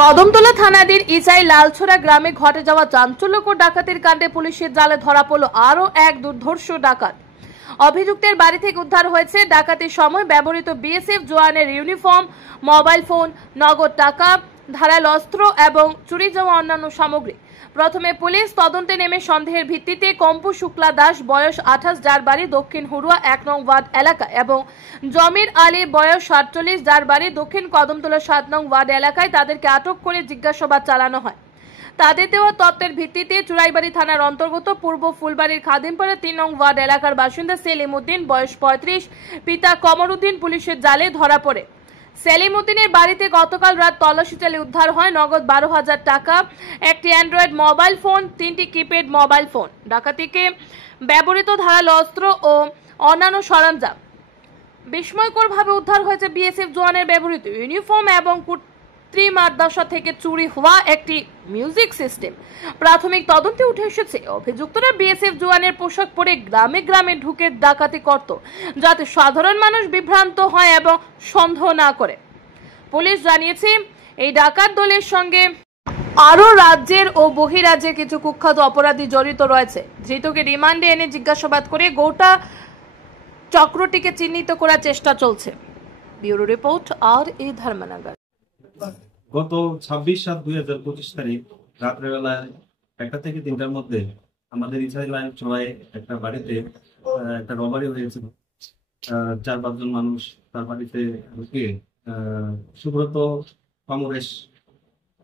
কদমতলা থানাধীন ইচাই লালছড়া গ্রামে ঘটে যাওয়া চাঞ্চল্যকর ডাকাতির কাণ্ডে পুলিশের জালে ধরা পড়ল আরও এক দুর্ধর্ষ ডাকাত। অভিযুক্তের বাড়ি থেকে উদ্ধার হয়েছে ডাকাতির সময় ব্যবহৃত বিএসএফ জওয়ানের ইউনিফর্ম, মোবাইল ফোন, নগদ টাকা, ধারালো অস্ত্র এবং চুরি যাওয়া অন্যান্য সামগ্রী। প্রথমে পুলিশ তদন্তে নেমে সন্দেহের ভিত্তিতে কম্পু শুক্লা দাস বয়স 28, যার বাড়ি দক্ষিণ হুড়ুয়া 1 নং ওয়ার্ড এলাকা, এবং জমির আলী বয়স 47, যার বাড়ি দক্ষিণ কদমতলা 7 নং ওয়ার্ড এলাকায় তাদেরকে আটক করে জিজ্ঞাসাবাদ চালানো হয়। তাদের দেওয়া তথ্যের ভিত্তিতে চুরাইবাড়ি থানার অন্তর্গত পূর্ব ফুলবাড়ির খাদিমপাড়া 3 নং ওয়ার্ড এলাকার বাসিন্দা সেলিম উদ্দিন বয়স 35, পিতা কমর উদ্দিন পুলিশের জালে ধরা পড়ে। সেলিম উদ্দিনের বাড়িতে গতকাল রাত তল্লাশি চালিয়ে উদ্ধার হয় নগদ 12,000 টাকা, একটি অ্যান্ড্রয়েড মোবাইল ফোন, 3টি কিপ্যাড মোবাইল ফোন, ডাকাতিকে ব্যবহৃত ধারালো অস্ত্র ও অন্যান্য সরঞ্জাম। বিস্ময়করভাবে উদ্ধার হয়েছে বিএসএফ জওয়ানের ব্যবহৃত ইউনিফর্ম এবং কৃত্রিম মাদ্রাসা থেকে চুরি হওয়া একটি মিউজিক সিস্টেম। প্রাথমিক তদন্তে উঠে এসেছে অভিযুক্তরা বিএসএফ জওয়ানের পোশাক পরে গ্রামে গ্রামে ঢুকে ডাকাতি করত, যাতে সাধারণ মানুষ বিভ্রান্ত হয় এবং সন্দেহ না করে। পুলিশ জানিয়েছে এই ডাকাত দলের সঙ্গে আরও রাজ্যের ও বহিরাজ্যের কিছু কুখ্যাত অপরাধী জড়িত রয়েছে। ধৃতকে রিমান্ডে এনে জিজ্ঞাসাবাদ করে গোটা চক্রটিকে চিহ্নিত করার চেষ্টা চলছে। Bureau report RA. ধর্মনগর। গত 26/7/2025 তারিখ রাত্রেবেলায় 1টা থেকে 3টার মধ্যে আমাদের ইছাই লালছড়ায় একটা বাড়িতে একটা রবারি হয়েছিল। 4-5 জন মানুষ তার বাড়িতে ঢুকে সুব্রত কমরেশ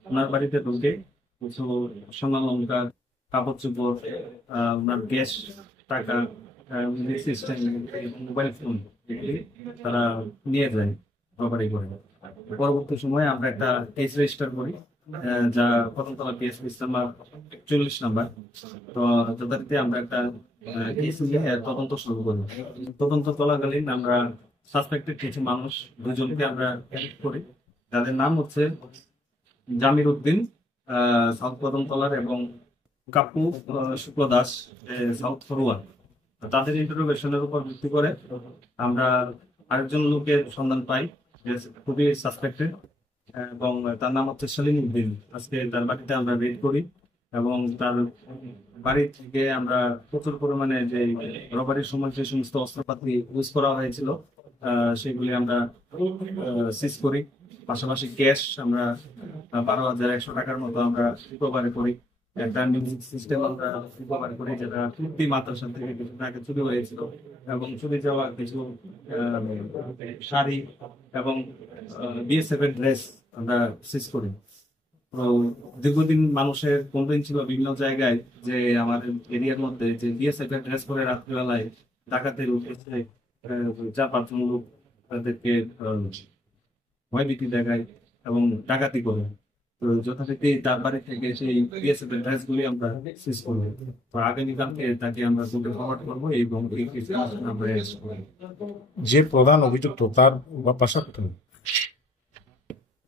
ওনার বাড়িতে ঢুকে কিছু সোনালঙ্কার, কাপড় চোপড়, ওনার গ্যাস, টাকা, মোবাইল ফোন এগুলি তারা নিয়ে যায় রবারি করে। পরবর্তী সময়ে আমরা একটা কেস রেজিস্টার করি, যা কদমতলা কেস নাম্বার 41 নাম্বার। তো যথারীতি আমরা একটা কেস নিয়ে তদন্ত শুরু করি। তদন্ত চলাকালীন আমরা সাসপেক্টেড কিছু মানুষ 2 জনকে আমরা অ্যারেস্ট করি, যাদের নাম হচ্ছে জামির উদ্দিন সাউথ কদমতলার এবং কাপু শুক্লা দাস সাউথ ফরুয়া। তাদের ইন্টারোগেশনের উপর ভিত্তি করে আমরা আরেকজন লোকের সন্ধান পাই, খুবই সাসপেক্টেড, এবং তার নাম হচ্ছে সেলিম উদ্দিন। আজকে তার বাড়িতে আমরা রেড করি এবং তার বাড়ি থেকে আমরা প্রচুর পরিমাণে যে রবারির সময় যে সমস্ত অস্ত্রপাতি ইউজ করা হয়েছিল সেগুলি আমরা সিজ করি। পাশাপাশি ক্যাশ আমরা 12,100 টাকার মতো আমরা রিকভারি করি। একটা মিউজিক সিস্টেম আমরা রিকভারি করি, যেটা কৃত্রিম মাদ্রাসা থেকে কিছু টাকা চুরি হয়েছিল, এবং চুরি যাওয়া কিছু শাড়ি এবং বিএসএফ এর ড্রেস আমরা সিজ করি। তো দীর্ঘদিন মানুষের কমপ্লেইন ছিল বিভিন্ন জায়গায় যে আমাদের এরিয়ার মধ্যে যে বিএসএফ এর ড্রেস পরে রাত্রিবেলায় ডাকাতের উঠেছে, 4-5 জন লোক তাদেরকে ভয়ভীতি দেখায় এবং ডাকাতি করে। তো যথারীতি তার বাড়ি থেকে সেই বিএসএফ এর ড্রেস গুলি আমরা সিজ করবো। তো আগামীকালকে তাকে আমরা কোর্টে ফরওয়ার্ড করবো এবং এই কেসে আমরা অ্যারেস্ট করব। যে প্রধান অভিযুক্ত তার বাসা কোথায়,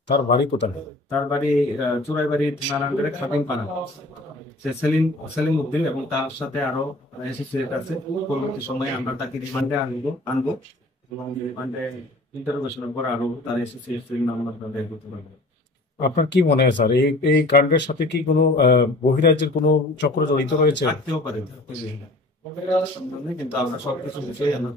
তার বাড়ি কোথায়? তার বাড়ি চুরাইবাড়ি থানার আন্ডারে খাদিমপাড়া। সে সেলিম উদ্দিন এবং তার সাথে আরো অ্যাসোসিয়েট আছে। পরবর্তী সময়ে আমরা তাকে রিমান্ডে আনবো এবং রিমান্ডে ইন্টারোগেশনের পর আরো তার অ্যাসোসিয়েট নাম আমরা বের করতে পারবো। আপনার কি মনে হয় স্যার, এই কাণ্ডের সাথে কি কোনো বহিরাজ্যের কোনো চক্র জড়িত রয়েছে? থাকতেও পারে, কিন্তু আমরা সবকিছু বিষয়ে আমরা